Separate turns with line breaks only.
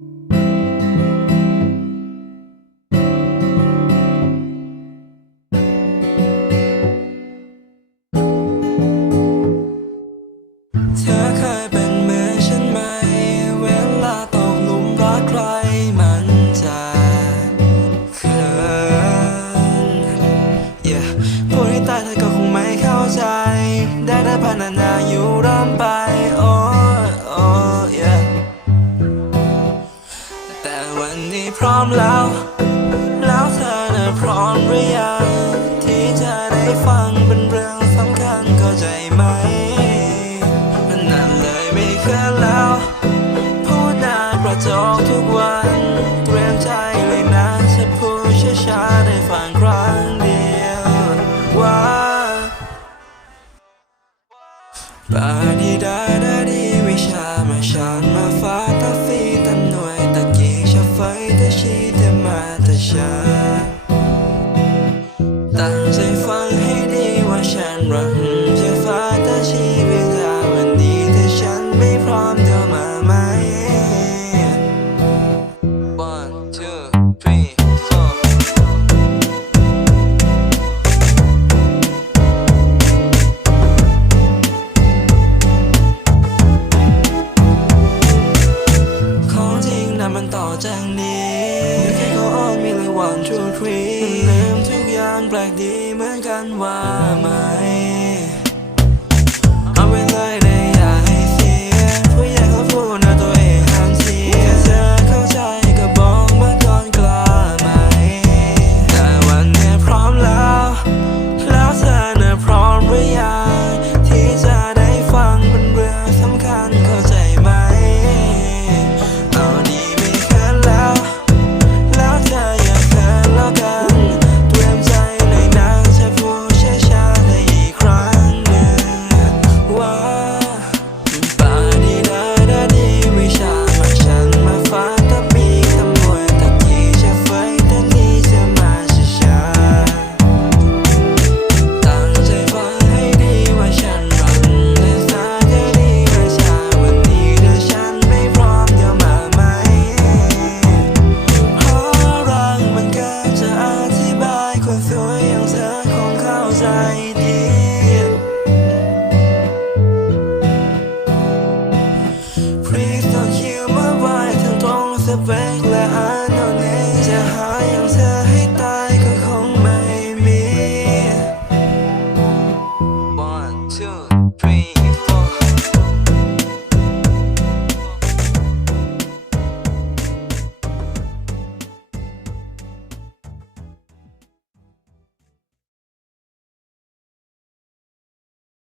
พูดให้ตายเธอก็คงไม่เข้าใจ ได้แต่พนานาอยู่ร่ำไป มแล้ว แล้วเธอน่ะพร้อมหรือยัง ที่จะได้ฟังเป็นเรื่องสำคัญเข้าใจไหม มันนั่นเลยไม่เขินแล้ว พูดหน้ากระจกทุกวันเตรียมใจเลยนะจะพูดช้าๆได้ฟังครั้งเดียวว่าบาดีดาดาดีวิชามาชานมาฟ้าตา ตั้งใจฟังให้ดีว่าฉันรักจะฟ้าตาชีเพียงถ้าวันนี้แต่ฉันไม่พร้อมเธอมาไหม One two three four ของจริงนะมันต่อจากนี้แค่ขาอ้อนมีเลย one two three ลืม อย่างแปลกดีเหมือนกันว่าไหม biglaan